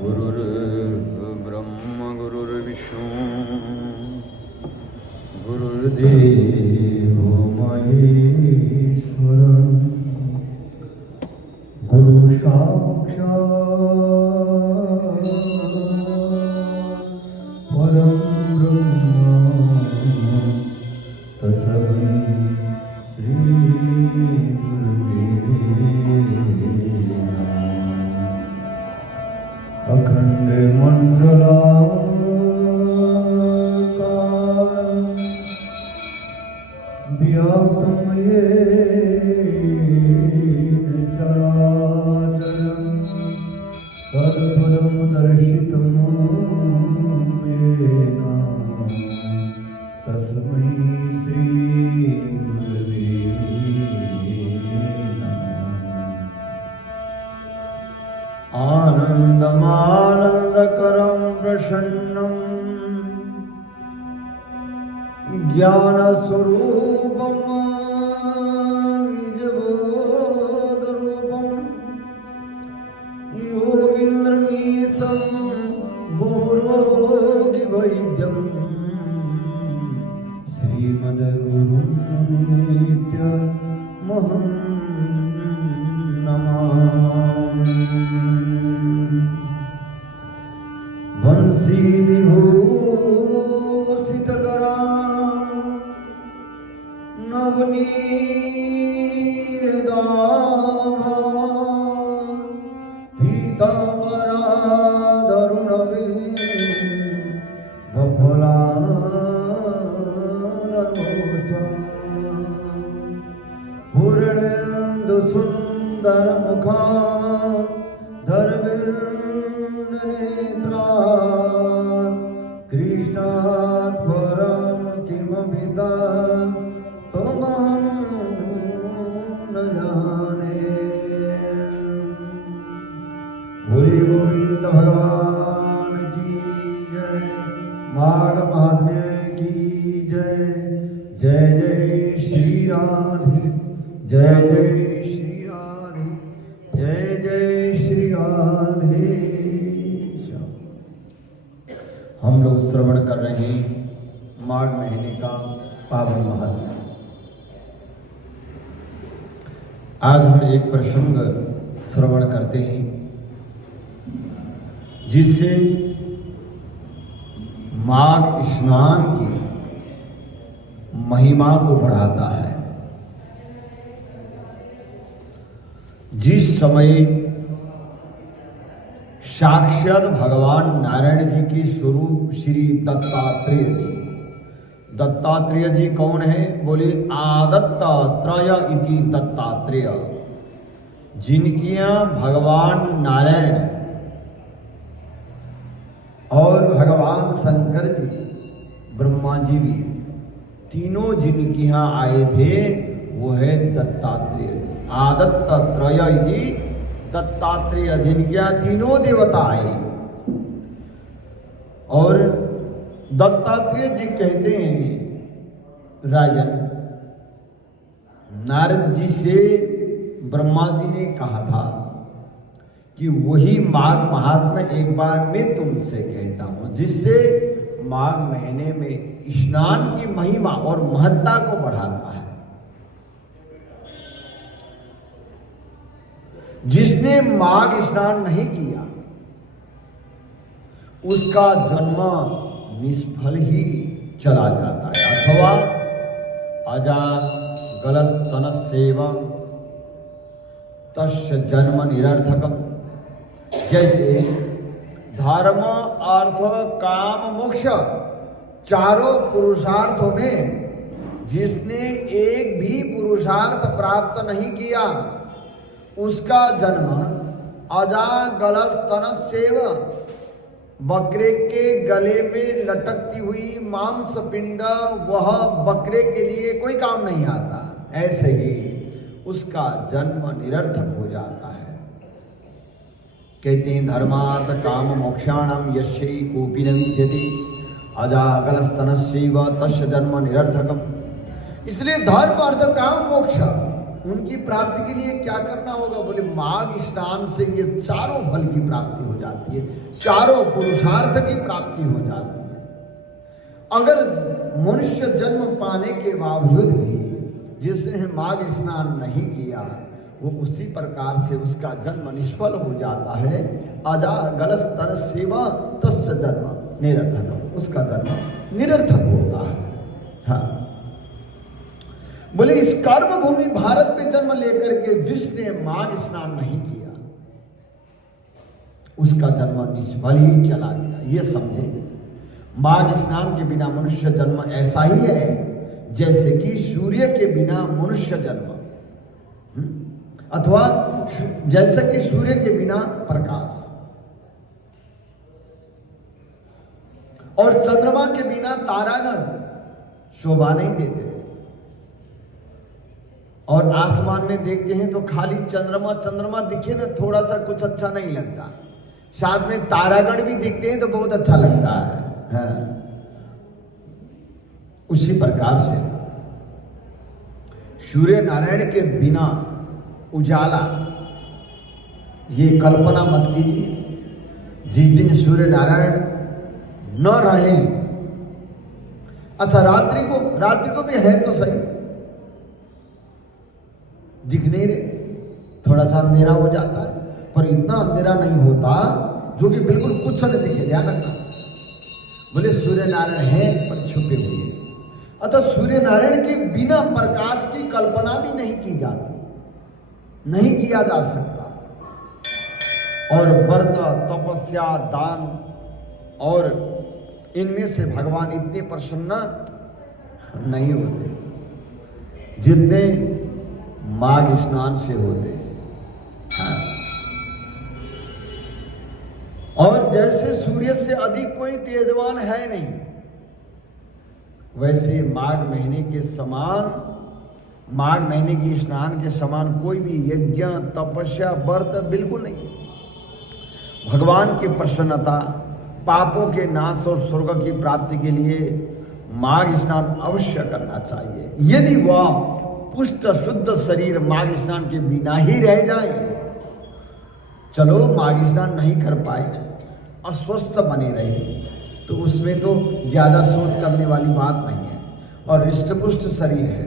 गुरुर्ब्रह्म गुरुर्विष्णु गुरुर्देवो महेश्वर गुरु साक्षात् परं ब्रह्म तस्मै श्री गुरुदेवे नमः। अखंड मंडलाकारं व्याप्तं येन चराचरं तत्पदं दर्शितं येन तस्मै श्री गुरुवे नमः। आनन्दमानन्दकरं प्रसन्नं ज्ञानस्वरूपं निजबोधरूपं योगीन्द्रमीशं भूरोगिवैद्यं श्रीमद्गुरुं नित्यमहं नमामि। वंशीविभूषितकरां नवनीरदाभां पीताम्बराधरुणवीं पूर्णेन्दुसुन्दरमुखां धरविन्दनेत्रान् कृष्णात् परं किमपि तमहं न जाने। बोले गोविंद भगवान की जय, माघ महात्म्य की जय। जय जय श्री राधे, जय जय श्री राधे, जय जय श्री राधे। हम लोग श्रवण कर रहे हैं माघ महीने का पावन महात्म्य। आज हम एक प्रसंग श्रवण करते हैं जिससे माघ स्नान की महिमा को बढ़ाता है। जिस समय साक्षात भगवान नारायण जी के स्वरूप श्री दत्तात्रेय जी, दत्तात्रेय जी कौन है? बोले आदत्तात्रेय इति दत्तात्रेय, जिनकियां भगवान नारायण और भगवान शंकर जी, ब्रह्मा जी भी तीनों जिनके यहाँ आए थे वो है दत्तात्रेय। आदत्तात्रेय इति दत्तात्रेय, जिनके यहाँ तीनों देवता आए। और दत्तात्रेय जी कहते हैं राजन, नारद जी से ब्रह्मा जी ने कहा था कि वही माघ महात्म्य एक बार मैं तुमसे कहता हूं, जिससे माघ महीने में स्नान की महिमा और महत्ता को बढ़ाता है। जिसने माघ स्नान नहीं किया उसका जन्म निष्फल ही चला जाता है, अथवा अजा गलस्तनस्यैव तस्य जन्म निरर्थकम्। जैसे धर्म अर्थ काम मोक्ष चारों पुरुषार्थों में जिसने एक भी पुरुषार्थ प्राप्त नहीं किया उसका जन्म अजा गलस्तनस्यैव, बकरे के गले में लटकती हुई मांस पिंड, वह बकरे के लिए कोई काम नहीं आता, ऐसे ही उसका जन्म निरर्थक हो जाता है। कहते हैं धर्मार्थ काम मोक्षाणाम यस्यै कोपि न विद्यते अजागलस्तनस्यैव तस्य जन्म निरर्थकम्। इसलिए धर्म अर्थ काम मोक्ष उनकी प्राप्ति के लिए क्या करना होगा? बोले माघ स्नान से ये चारों फल की प्राप्ति हो जाती है, चारों पुरुषार्थ की प्राप्ति हो जाती है। अगर मनुष्य जन्म पाने के बावजूद भी जिसने माघ स्नान नहीं किया, वो उसी प्रकार से उसका जन्म निष्फल हो जाता है। अजा गलस तर सेवा तस्य जन्म निरर्थक, उसका जन्म निरर्थक होता है। हाँ, बोले इस कर्म भूमि भारत में जन्म लेकर के जिसने माघ स्नान नहीं किया, उसका जन्म निष्फल ही चला गया। ये समझे, माघ स्नान के बिना मनुष्य जन्म ऐसा ही है जैसे कि सूर्य के बिना मनुष्य जन्म, अथवा जैसे कि सूर्य के बिना प्रकाश और चंद्रमा के बिना तारागण शोभा नहीं देते। और आसमान में देखते हैं तो खाली चंद्रमा चंद्रमा दिखे ना, थोड़ा सा कुछ अच्छा नहीं लगता, साथ में तारागण भी दिखते हैं तो बहुत अच्छा लगता है। हाँ। उसी प्रकार से सूर्य नारायण के बिना उजाला, ये कल्पना मत कीजिए। जिस दिन सूर्य नारायण न रहे, अच्छा रात्रि को भी है तो सही, दिख नहीं रहे, थोड़ा सा अंधेरा हो जाता है, पर इतना अंधेरा नहीं होता जो कि बिल्कुल कुछ नहीं दिखे। ध्यान रखना, बोले सूर्य नारायण है पर छुपे हुए हैं। अतः सूर्य नारायण के बिना प्रकाश की कल्पना भी नहीं की जाती, नहीं किया जा सकता। और व्रत, तपस्या, दान और इनमें से भगवान इतने प्रसन्न नहीं होते जितने माघ स्नान से होते हैं। हाँ। और जैसे सूर्य से अधिक कोई तेजवान है नहीं, वैसे माघ महीने के समान, माघ महीने की स्नान के समान कोई भी यज्ञ, तपस्या, व्रत बिल्कुल नहीं। भगवान की प्रसन्नता, पापों के नाश और स्वर्ग की प्राप्ति के लिए माघ स्नान अवश्य करना चाहिए। यदि वह पुष्ट शुद्ध शरीर माघ स्नान के बिना ही रह जाए, चलो माघ स्नान नहीं कर पाए, अस्वस्थ बने रहे, तो उसमें तो ज्यादा सोच करने वाली बात नहीं है। और हृष्टपुष्ट शरीर है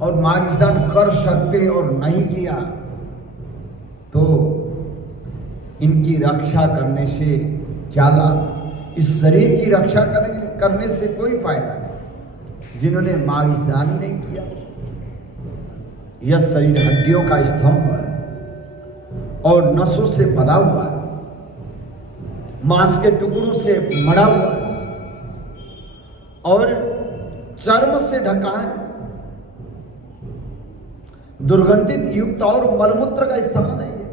और माघ स्नान कर सकते और नहीं किया, तो इनकी रक्षा करने से क्या लाभ? इस शरीर की रक्षा करने से कोई फायदा नहीं। जिन्होंने माघ स्नान ही नहीं किया, यह शरीर हड्डियों का स्तंभ है और नसों से बंधा हुआ है, मांस के टुकड़ों से मड़ा हुआ है और चर्म से ढका है, दुर्गंधित युक्त और मलमूत्र का स्थान है। ये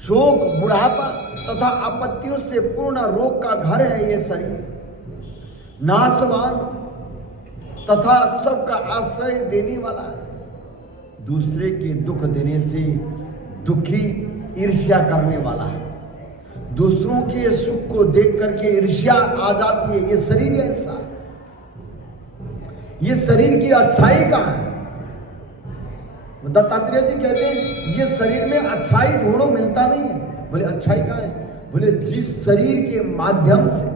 शोक, बुढ़ापा तथा आपत्तियों से पूर्ण रोग का घर है ये शरीर। नाशवान तथा सबका आश्रय देने वाला है। दूसरे के दुख देने से दुखी ईर्ष्या करने वाला है। दूसरों के सुख को देख करके ईर्ष्या आ जाती है। ये शरीर ऐसा है। ये शरीर की अच्छाई कहाँ है? दत्तात्रेय जी कहते हैं ये शरीर में अच्छाई ढूंढो, मिलता नहीं है। बोले अच्छाई कहाँ है? बोले जिस शरीर के माध्यम से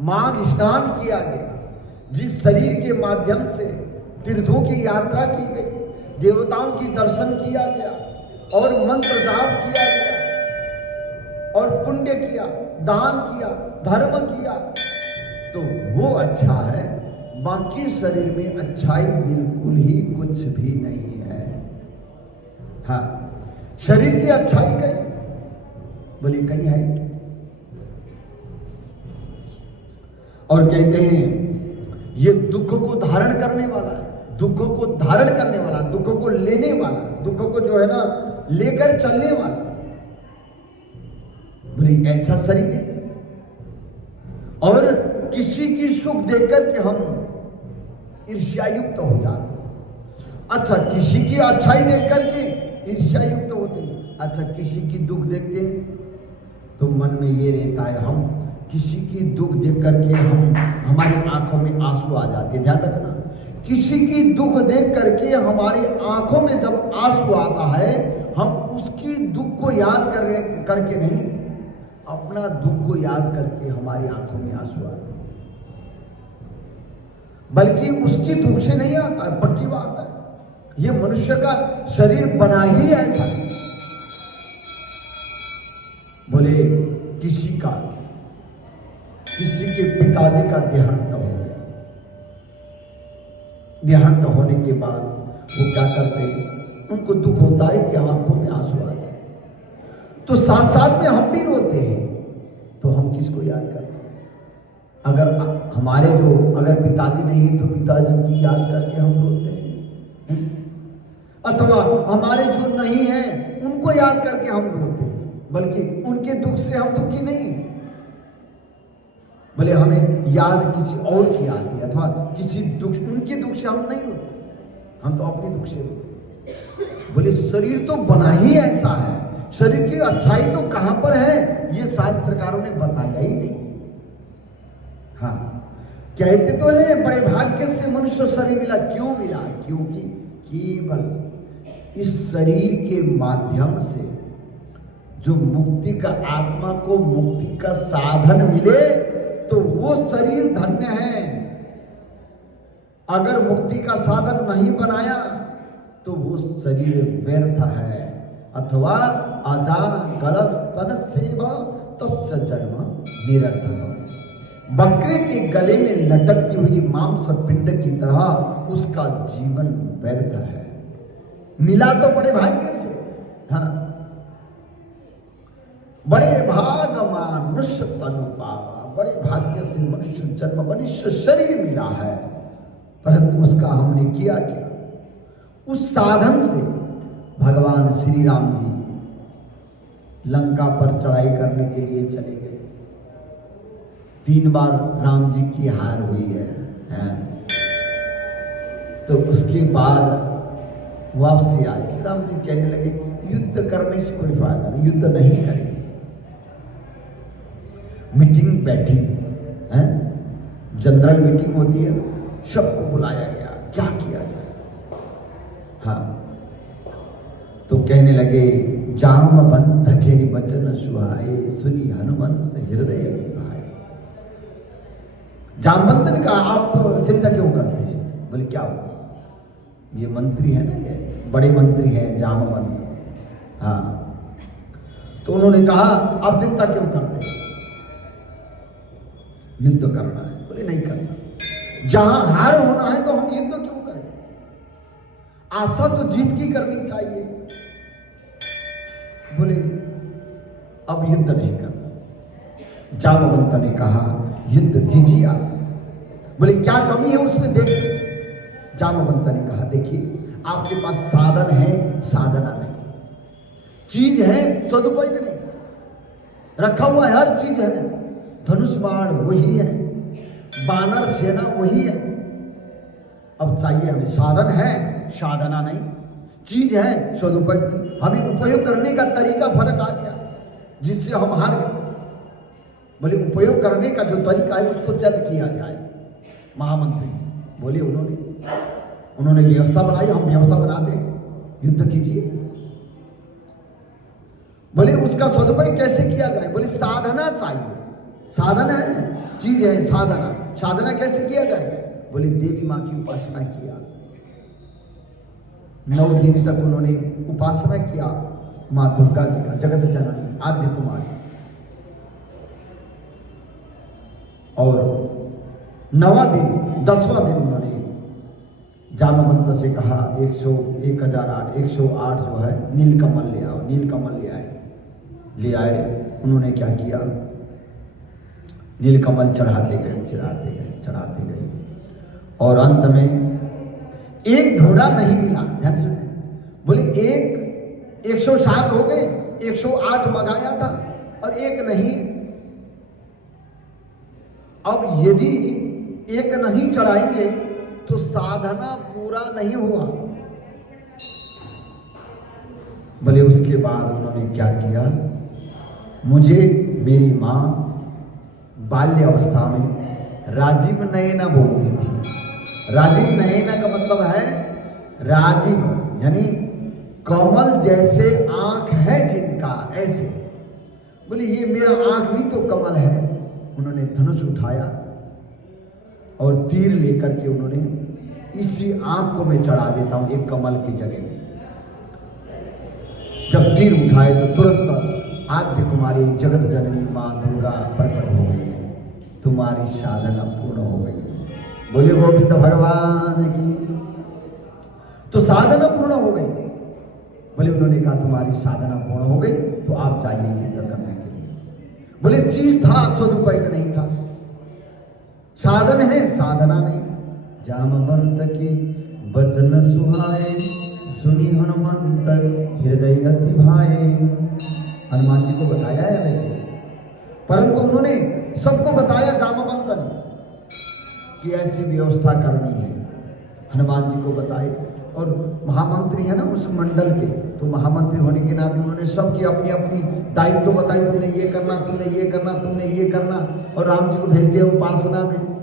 माघ स्नान किया गया, जिस शरीर के माध्यम से तीर्थों की यात्रा की गई, देवताओं की दर्शन किया गया और मंत्र जाप किया गया और पुण्य किया, दान किया, धर्म किया, तो वो अच्छा है। बाकी शरीर में अच्छाई बिल्कुल ही कुछ भी नहीं है। हाँ, शरीर की अच्छाई कहीं? बोले कहीं है नहीं। और कहते हैं ये दुख को धारण करने वाला है, दुख को धारण करने वाला, दुख को लेने वाला, दुख को जो है ना लेकर चलने वाला। बोले ऐसा शरीर है। और किसी की सुख देखकर के हम ईर्ष्यायुक्त हो जाते। अच्छा, किसी की अच्छाई देख करके ईर्ष्यायुक्त होते हैं। अच्छा, किसी की दुख देखते हैं तो मन में ये रहता है, हम किसी की दुख देख करके हमारी आंखों में आंसू आ जाते हैं। ध्यान रखना, किसी की दुख देख करके हमारी आंखों में जब आंसू आता है, हम उसकी दुख को याद करके नहीं, अपना दुख को याद करके हमारी आंखों में आंसू आते हैं। बल्कि उसकी दुख से नहीं आता है, पक्की बात है। ये मनुष्य का शरीर बना ही ऐसा है। बोले किसी के पिताजी का देहांत हो गया। देहांत होने के बाद वो क्या करते हैं, उनको दुख होता है कि आंखों में आंसू आ जाए, तो साथ साथ में हम भी रोते हैं। तो हम किसको याद करते हैं? अगर हमारे अगर पिताजी नहीं तो पिताजी की याद करके हम रोते हैं, अथवा हमारे जो नहीं है उनको याद करके हम रोते हैं, बल्कि उनके दुख से हम दुखी नहीं। भले हमें याद किसी और की आती है, अथवा किसी दुख, उनके दुख से हम नहीं रोते, हम तो अपने दुख से रोते। बोले शरीर तो बना ही ऐसा है, शरीर की अच्छाई तो कहां पर है, ये शास्त्रकारों ने बताया ही नहीं। हाँ, कहते तो है बड़े भाग्य से मनुष्य शरीर मिला। क्यों मिला? क्योंकि केवल इस शरीर के माध्यम से जो मुक्ति का, आत्मा को मुक्ति का साधन मिले तो वो शरीर धन्य है। अगर मुक्ति का साधन नहीं बनाया तो वो शरीर व्यर्थ है। अथवा अजा गलस तन सेव तस्य जन्म निरर्थक। बकरे के गले में लटकती हुई मांस पिंड की तरह उसका जीवन व्यर्थ है। मिला तो बड़े भाग्य से, हाँ, बड़े भाग मनुष्य तनु पावा, बड़े भाग्य से मनुष्य जन्म, मनुष्य शरीर मिला है। परंतु उसका हमने किया क्या? उस साधन से भगवान श्री राम जी लंका पर चढ़ाई करने के लिए चले गए। 3 बार राम जी की हार हुई है। तो उसके बाद वापसी आए। राम जी कहने लगे युद्ध करने से कोई फायदा नहीं, युद्ध नहीं करेंगे। मीटिंग बैठी है, जनरल मीटिंग होती है, सबको बुलाया गया, क्या किया जाए। हाँ, तो कहने लगे जामवंत के वचन सुहाए, सुनी हनुमंत हृदय की भाई। जामवंत ने कहा आप चिंता क्यों करते हैं? बोले क्या हुआ? ये मंत्री है ना, ये बड़े मंत्री हैं जामवंत। हाँ, तो उन्होंने कहा आप चिंता क्यों करते हैं? युद्ध करना है। बोले नहीं करना। जहां हार होना है तो हम युद्ध क्यों करें? आशा तो जीत की करनी चाहिए। बोले अब युद्ध नहीं करना। जामवंत ने कहा युद्ध कीजिए आप। बोले क्या कमी है उसमें देखिए। जामवंत ने कहा देखिए आपके पास साधन है, साधना नहीं, चीज है, सदुपयोग नहीं, रखा हुआ है, हर चीज है, धनुष बाण वही है, बानर सेना वही है। अब चाहिए हमें साधन है, साधना नहीं, चीज है, सदुपयोग। हमें उपयोग करने का तरीका फर्क आ गया, जिससे हम हार गए। बोले उपयोग करने का जो तरीका है उसको चेक किया जाए। महामंत्री बोले उन्होंने व्यवस्था बनाई, हम व्यवस्था बनाते हैं, युद्ध कीजिए। बोले उसका सदुपयोग कैसे किया जाए? बोले साधना चाहिए, साधन है, चीज है, साधना। साधना कैसे किया जाए? बोले देवी माँ की उपासना किया। 9 दिन तक उन्होंने उपासना किया माँ दुर्गा जी का, जगत जननी आद्य कुमारी। और 9वां दिन 10वां दिन उन्होंने जामवंत से कहा 108 जो है नीलकमल ले आओ। नीलकमल ले आए। उन्होंने क्या किया? नीलकमल चढ़ाते गए और अंत में एक ढोड़ा नहीं मिला। ध्यान सुने, बोले 107 हो गए, 108 मंगाया था और एक नहीं। अब यदि एक नहीं चढ़ाएंगे तो साधना पूरा नहीं हुआ। बोले उसके बाद उन्होंने क्या किया? मुझे मेरी माँ बाल्य अवस्था में राजीव नयना बोलती थी। राजीव नयना का मतलब है राजीव, यानी कमल जैसे आंख है जिनका, ऐसे। बोले ये मेरा आंख भी तो कमल है। उन्होंने धनुष उठाया और तीर लेकर के उन्होंने इसी आंख को मैं चढ़ा देता हूं एक कमल की जगह में। जब तीर उठाए तो तुरंत आद्य कुमारी जगत जननी मां दुर्गा प्रकट हो गई, तुम्हारी साधना पूर्ण हो गई। बोले गोविंद भगवान की। तो साधना पूर्ण हो गई। बोले उन्होंने कहा तुम्हारी साधना पूर्ण हो गई तो आप जाइए युद्ध करने के लिए। बोले चीज था सदुपयोग नहीं था, साधन है साधना नहीं। जामवंत की वचन सुहाए, सुनी हनुमंत हृदय अति भाए। हनुमान जी को बताया है वैसे, परंतु उन्होंने सबको बताया जामवंत ने कि ऐसी व्यवस्था करनी है। हनुमान जी को बताए, और महामंत्री है ना उस मंडल के, तो महामंत्री होने के नाते उन्होंने सबकी अपनी अपनी दायित्व बताई। तुमने ये करना, तुमने ये करना, तुमने ये करना। और राम जी को भेज दिया उपासना में।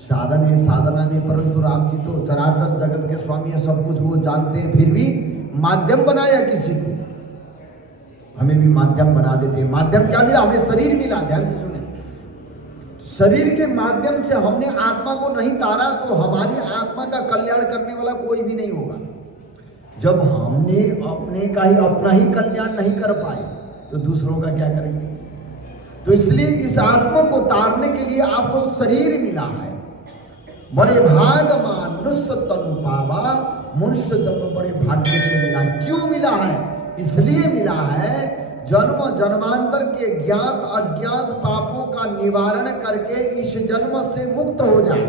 साधन है साधना नहीं, परंतु राम जी तो चराचर जगत के स्वामी है, सब कुछ वो जानते हैं, फिर भी माध्यम बनाया किसी को। हमें भी माध्यम बना देते हैं। माध्यम क्या मिला? हमें शरीर मिला। ध्यान से सुने, शरीर के माध्यम से हमने आत्मा को नहीं तारा तो हमारी आत्मा का कल्याण करने वाला कोई भी नहीं होगा। जब हमने अपना ही कल्याण नहीं कर पाए तो दूसरों का क्या करेंगे? तो इसलिए इस आत्मा को तारने के लिए आपको शरीर मिला है। बड़े भाग मानुष्य तनु पावा, मनुष्य जन्म बड़े भाग्य से मिला। क्यों मिला है? इसलिए मिला है जन्म जन्मांतर के ज्ञात अज्ञात पापों का निवारण करके इस जन्म से मुक्त हो जाए,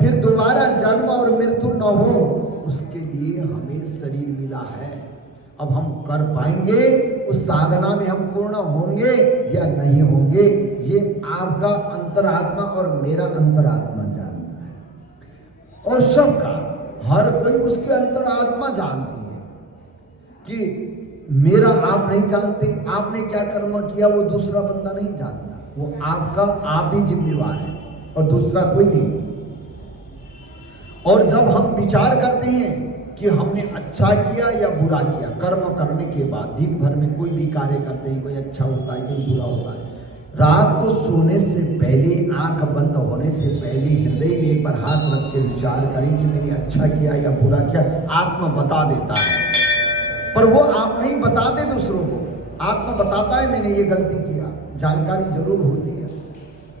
फिर दोबारा जन्म और मृत्यु न हो, उसके लिए हमें शरीर मिला है। अब हम कर पाएंगे उस साधना में, हम पूर्ण होंगे या नहीं होंगे, ये आपका अंतरात्मा और मेरा अंतरात्मा जानता है। और सबका, हर कोई उसकी अंतरात्मा जानती है कि मेरा आप नहीं जानते, आपने क्या कर्म किया वो दूसरा बंदा नहीं जानता। वो आपका आप ही जिम्मेवार है और दूसरा कोई नहीं। और जब हम विचार करते हैं कि हमने अच्छा किया या बुरा किया, कर्म करने के बाद दिन भर में कोई भी कार्य करते हैं, कोई अच्छा होता है कोई बुरा होता है, रात को सोने से पहले, आंख बंद होने से पहले हृदय में एक बार हाथ रख के विचार करें कि मैंने अच्छा किया या बुरा किया। आत्मा बता देता है, पर वो आप नहीं बताते दूसरों को। आत्मा बताता है मैंने ये गलती किया, जानकारी जरूर होती है,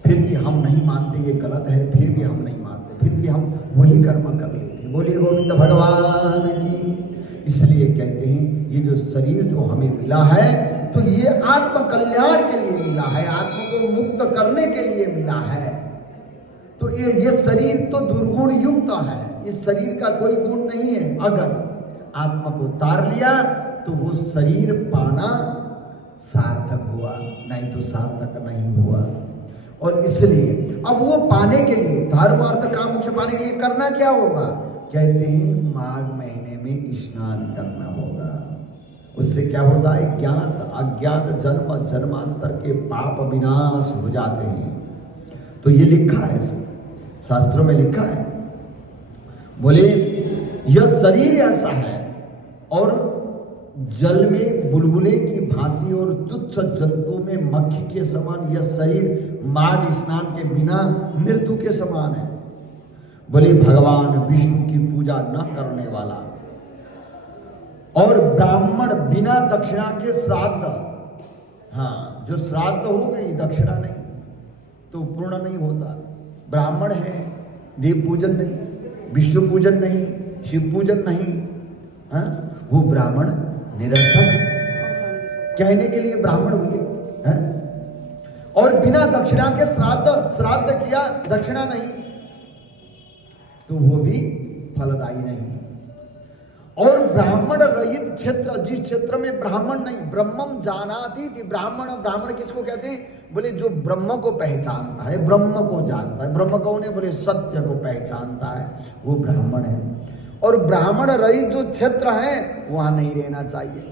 फिर भी हम नहीं मानते ये गलत है, फिर भी हम नहीं मानते, फिर भी हम वही कर्म कर लेते हैं। बोलिए गोविंद भगवान की। इसलिए कहते हैं ये जो शरीर जो हमें मिला है तो ये आत्म कल्याण के लिए मिला है, आत्मा को मुक्त करने के लिए मिला है। तो ये शरीर तो दुर्गुण युक्त है, इस शरीर का कोई गुण नहीं है। अगर आत्मा को तार लिया तो वो शरीर पाना सार्थक हुआ, नहीं तो सार्थक नहीं हुआ। और इसलिए अब वो पाने के लिए, धर्म अर्थ काम मोक्ष पाने के लिए करना क्या होगा? कहते हैं माघ महीने में स्नान करना होगा। उससे क्या होता है? ज्ञात अज्ञात जन्म जन्मांतर के पाप विनाश हो जाते हैं। तो ये लिखा है, शास्त्रों में लिखा है। बोले यह शरीर ऐसा है और जल में बुलबुले की भांति और तुच्छ जंतु में मक्खी के समान यह शरीर माघ स्नान के बिना मृत्यु के समान है। बोले भगवान विष्णु की पूजा न करने वाला और ब्राह्मण बिना दक्षिणा के श्राद्ध, हाँ जो श्राद्ध हो गई दक्षिणा नहीं तो पूर्ण नहीं होता। ब्राह्मण है, देव पूजन नहीं, विष्णु पूजन नहीं, शिव पूजन नहीं, हाँ वो ब्राह्मण निरर्थक कहने के लिए ब्राह्मण हुए हैं। और बिना दक्षिणा के श्राद्ध किया, दक्षिणा नहीं, तो वो भी फलदायी नहीं। और ब्राह्मण रहित क्षेत्र, जिस क्षेत्र में ब्राह्मण नहीं, ब्रह्मम जानाति थी। ब्राह्मण किसको कहते हैं? बोले जो ब्रह्म को पहचानता है, ब्रह्म को जानता है। ब्रह्म कौन है? बोले सत्य को पहचानता है, वो ब्राह्मण है। और ब्राह्मण रहित जो क्षेत्र है वहां नहीं रहना चाहिए,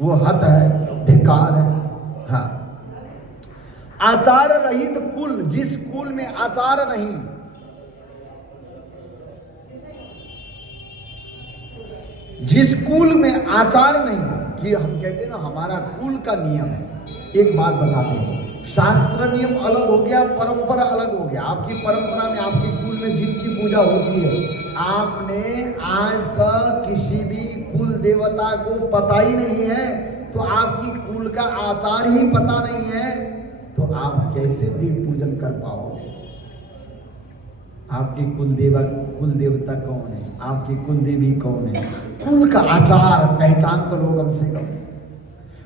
वो हत है, धिक्कार है। हाँ, आचार रहित कुल, जिस कुल में आचार नहीं, जिस कुल में आचार नहीं, कि हम कहते हैं ना हमारा कुल का नियम है। एक बात बताते हैं, शास्त्र नियम अलग हो गया, परंपरा अलग हो गया। आपकी परंपरा में, आपके कुल में जिनकी पूजा होती है, आपने आज तक किसी भी कुल देवता को पता ही नहीं है, तो आपकी कुल का आचार ही पता नहीं है, तो आप कैसे देव पूजन कर पाओगे? आपकी कुल देवता कौन है? आपकी कुल देवी कौन है? कुल का आचार पहचान तो लो कम से कम।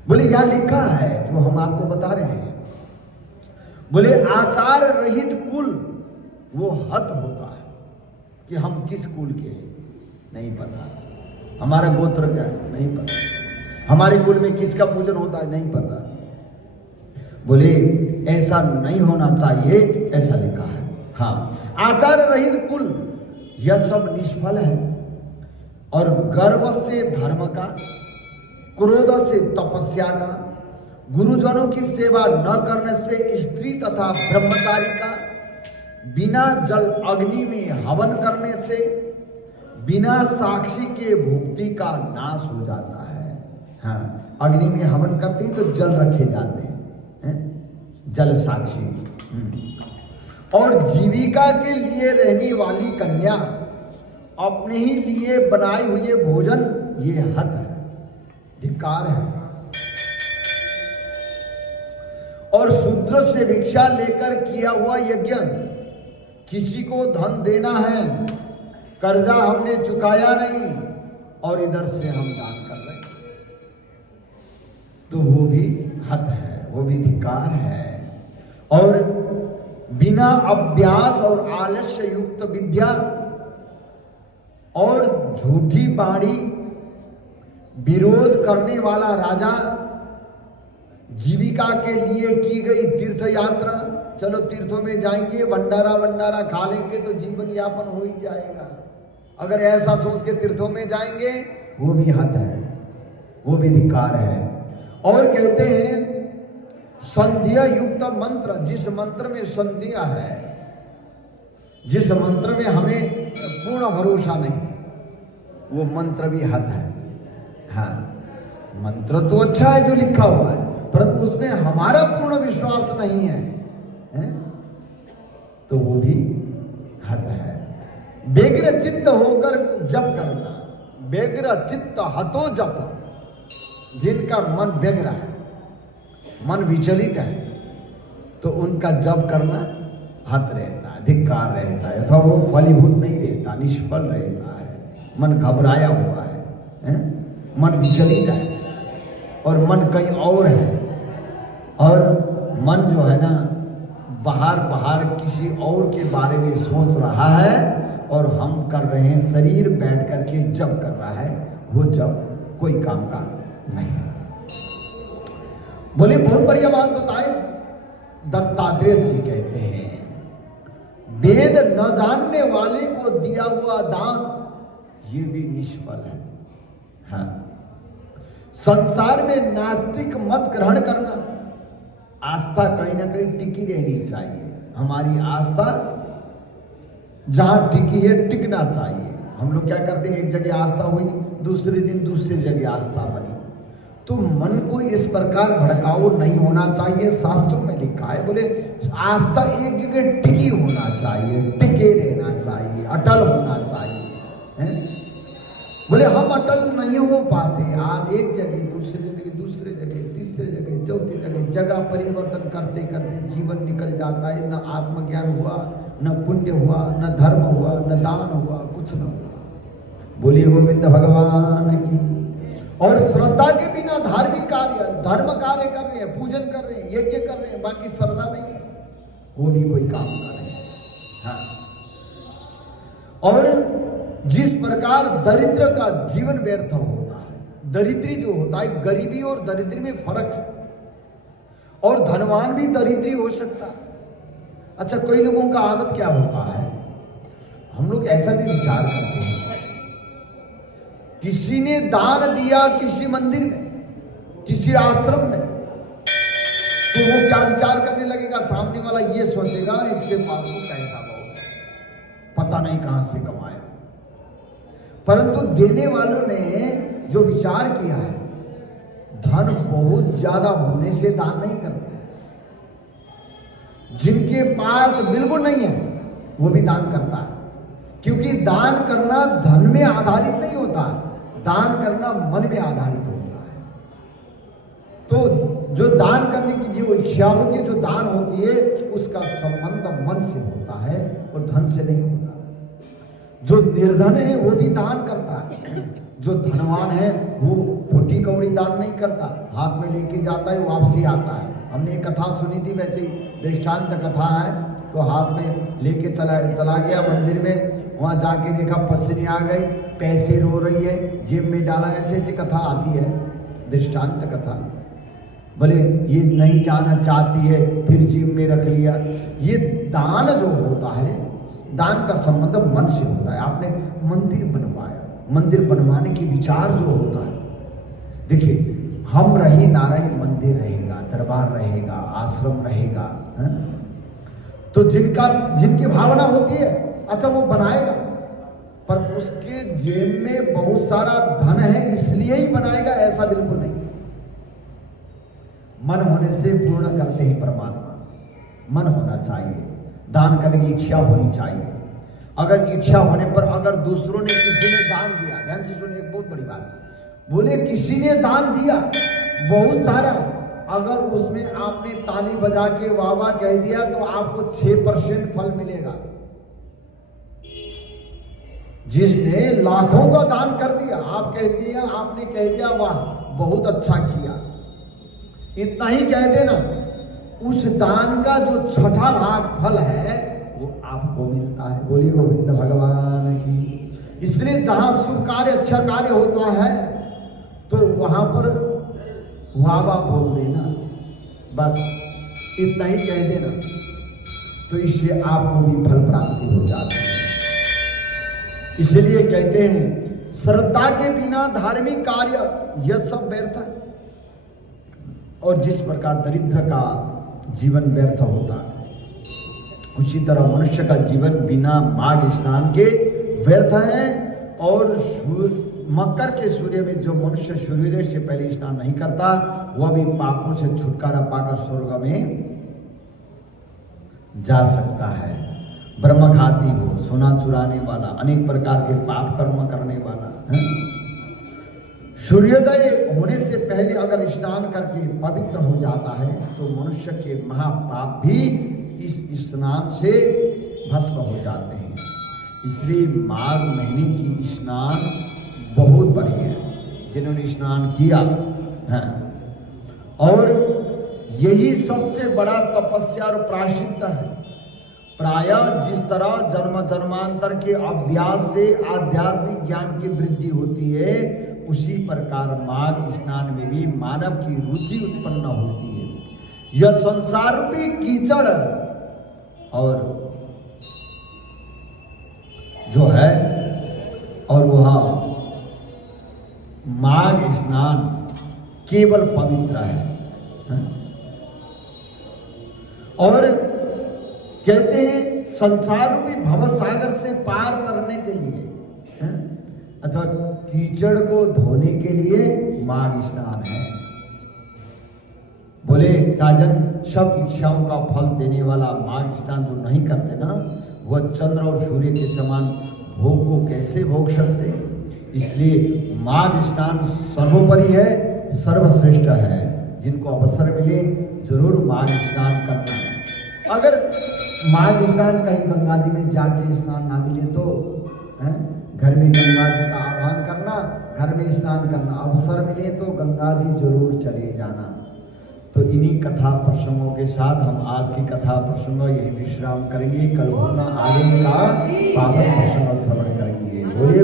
बोले यहां लिखा है जो हम आपको बता रहे हैं, बोले आचार रहित कुल वो हत होता है। कि हम किस कुल के हैं नहीं पता, हमारा गोत्र क्या है नहीं पता, हमारे कुल में किसका पूजन होता है नहीं पता। बोले ऐसा नहीं होना चाहिए, ऐसा लिखा है। हाँ, आचार रहित कुल यह सब निष्फल है, और गर्व से धर्म का, क्रोध से तपस्या का, गुरुजनों की सेवा न करने से स्त्री तथा ब्रह्मचारी का, बिना जल अग्नि में हवन करने से बिना साक्षी के भुक्ति का नाश हो जाता है। हाँ, अग्नि में हवन करते ही तो जल रखे जाते हैं, जल साक्षी। और जीविका के लिए रहने वाली कन्या अपने ही लिए बनाए हुए भोजन, ये हद है, धिक्कार है। और शूद्र से भिक्षा लेकर किया हुआ यज्ञ, किसी को धन देना है, कर्जा हमने चुकाया नहीं और इधर से हम दान कर रहे हैं, तो वो भी हद है, वो भी धिक्कार है। और बिना अभ्यास और आलस्य युक्त विद्या और झूठी बाणी विरोध करने वाला राजा, जीविका के लिए की गई तीर्थ यात्रा, चलो तीर्थों में जाएंगे, भंडारा खा लेंगे तो जीवन यापन हो ही जाएगा, अगर ऐसा सोच के तीर्थों में जाएंगे, वो भी हद है, वो भी धिक्कार है। और कहते हैं संध्या युक्त मंत्र, जिस मंत्र में संध्या है, जिस मंत्र में हमें पूर्ण भरोसा नहीं, वो मंत्र भी हद है। हाँ, मंत्र तो अच्छा है जो लिखा हुआ है, परंतु उसमें हमारा पूर्ण विश्वास नहीं है, तो वो भी हद है। व्यग्र चित्त होकर जप करना, व्यग्र चित्त हतो जप, जिनका मन व्यग्र है, मन विचलित है, तो उनका जप करना हत रहता है, धिक्कार रहता है, अथवा वो फलीभूत नहीं रहता, निष्फल रहता है, मन घबराया हुआ है, मन विचलित है और मन कहीं और है, और मन जो है ना बाहर किसी और के बारे में सोच रहा है, और हम कर रहे हैं शरीर बैठ करके जप कर रहा है, वो जप कोई काम का नहीं। बोले बहुत बढ़िया बात बताए, दत्तात्रेय जी कहते हैं वेद न जानने वाले को दिया हुआ दान ये भी निष्फल है। हाँ, संसार में नास्तिक मत ग्रहण करना, आस्था कहीं ना कहीं टिकी रहनी चाहिए, हमारी आस्था जहां टिकी है टिकना चाहिए। हम लोग क्या करते हैं, एक जगह आस्था हुई, दूसरे दिन दूसरी जगह आस्था बनी, तो मन को इस प्रकार भड़काओ नहीं होना चाहिए। शास्त्रों में लिखा है, बोले आस्था एक जगह टिकी होना चाहिए, टिके रहना चाहिए, अटल होना चाहिए। बोले हम अटल नहीं हो पाते, आज एक जगह दूसरी जगह, दूसरे जगह तीसरे जगह, चौथी जगह परिवर्तन करते करते जीवन निकल जाता है। न आत्मज्ञान हुआ, न पुण्य हुआ, न धर्म हुआ, न दान हुआ, कुछ न हुआ। बोलिए गोविंद भगवान की। और श्रद्धा के बिना धार्मिक कार्य, धर्म कार्य कर रहे हैं, पूजन कर रहे हैं, यज्ञ कर रहे हैं, बाकी श्रद्धा नहीं है, वो भी कोई काम का नहीं। हाँ, और जिस प्रकार दरिद्र का जीवन व्यर्थ होता है, दरिद्री जो होता है, गरीबी और दरिद्री में फर्क है, और धनवान भी दरिद्री हो सकता है। अच्छा, कई लोगों का आदत क्या होता है, हम लोग ऐसा भी विचार करते हैं, किसी ने दान दिया किसी मंदिर में, किसी आश्रम में, तो वो क्या विचार करने लगेगा, सामने वाला ये सोचेगा इसके पास तो पैसा बहुत, पता नहीं कहां से कमाया। परंतु देने वालों ने जो विचार किया है, धन बहुत ज्यादा होने से दान नहीं करते। जिनके पास बिल्कुल नहीं है वो भी दान करता है, क्योंकि दान करना धन में आधारित नहीं होता, दान करना मन में आधारित होता है। तो जो दान करने की जो इच्छा होती है, जो दान होती है, उसका संबंध मन से होता है और धन से नहीं होता। जो निर्धन है वो भी दान करता है, जो धनवान है वो फुटी कौड़ी दान नहीं करता, हाथ में लेके जाता है, वापसी आता है। हमने एक कथा सुनी थी, वैसे ही दृष्टांत कथा है। तो हाथ में लेके चला गया मंदिर में, वहां जाके देखा पसनी आ गई, पैसे रो रही है, जेब में डाला। ऐसे ऐसी कथा आती है, दृष्टांत कथा। बोले ये नहीं जाना चाहती है, फिर जेब में रख लिया। ये दान जो होता है, दान का संबंध मन से होता है। आपने मंदिर बनवाया, मंदिर बनवाने की विचार जो होता है, देखिए हम रहे ना रहे, मंदिर रहेगा, दरबार रहेगा, आश्रम रहेगा, है? तो जिनकी भावना होती है, अच्छा वो बनाएगा, पर उसके जेब में बहुत सारा धन है इसलिए ही बनाएगा, ऐसा बिल्कुल नहीं। मन होने से पूर्ण करते ही परमात्मा, मन होना चाहिए, दान करने की इच्छा होनी चाहिए। अगर इच्छा होने पर अगर दूसरों ने, किसी ने दान दिया, ध्यान से सुनिए, एक बहुत बड़ी बात, बोले किसी ने दान दिया बहुत सारा, अगर उसमें आपने ताली बजा के वाह वाह कह दिया तो आपको 6% फल मिलेगा। जिसने लाखों का दान कर दिया, आपने कह दिया वाह बहुत अच्छा किया, इतना ही कह देना, उस दान का जो छठा भाग फल है वो आपको मिलता है। बोलिए गोविंद भगवान की। इसलिए जहां शुभ कार्य, अच्छा कार्य होता है तो वहां पर वाह वाह बोल देना, बस इतना ही कह देना, तो इससे आपको भी फल प्राप्ति हो जाती है। इसलिए कहते हैं श्रद्धा के बिना धार्मिक कार्य यह सब व्यर्थ है। और जिस प्रकार दरिद्र का जीवन व्यर्थ होता है, उसी तरह मनुष्य का जीवन बिना माघ स्नान के व्यर्थ है। और मकर के सूर्य में जो मनुष्य सूर्योदय से पहले स्नान नहीं करता, वह भी पापों से छुटकारा पाकर स्वर्ग में जा सकता है। ब्रह्मघाती हो, सोना चुराने वाला, अनेक प्रकार के पाप कर्म करने वाला है, सूर्योदय होने से पहले अगर स्नान करके पवित्र हो जाता है तो मनुष्य के महापाप भी इस स्नान से भस्म हो जाते हैं। इसलिए माघ महीने की स्नान बहुत बड़ी है, जिन्होंने स्नान किया है। और यही सबसे बड़ा तपस्या और प्रायश्चित है। प्रायः जिस तरह जन्म जन्मांतर के अभ्यास से आध्यात्मिक ज्ञान की वृद्धि होती है, उसी प्रकार माघ स्नान में भी मानव की रुचि उत्पन्न होती है। यह संसार रूपी कीचड़ और जो है, और वह माघ स्नान केवल पवित्र है। और कहते हैं संसार रूपी भवसागर से पार करने के लिए, अथवा कीचड़ को धोने के लिए माघ स्नान है। बोले राजन, सब इच्छाओं का फल देने वाला माघ स्नान जो नहीं करते ना, वह चंद्र और सूर्य के समान भोग को कैसे भोग सकते। इसलिए माघ स्नान सर्वोपरि है, सर्वश्रेष्ठ है। जिनको अवसर मिले जरूर माघ स्नान करना। अगर माघ स्नान कहीं गंगा जी में जाके स्नान ना मिले तो घर में गंगा जी का आह्वान करना, घर में स्नान करना। अवसर मिले तो गंगा जी जरूर चले जाना। तो इन्हीं कथा प्रसंगों के साथ हम आज की कथा प्रसंग यही विश्राम करेंगे। कल पुनः आगे का पावन प्रसंग श्रवण करेंगे।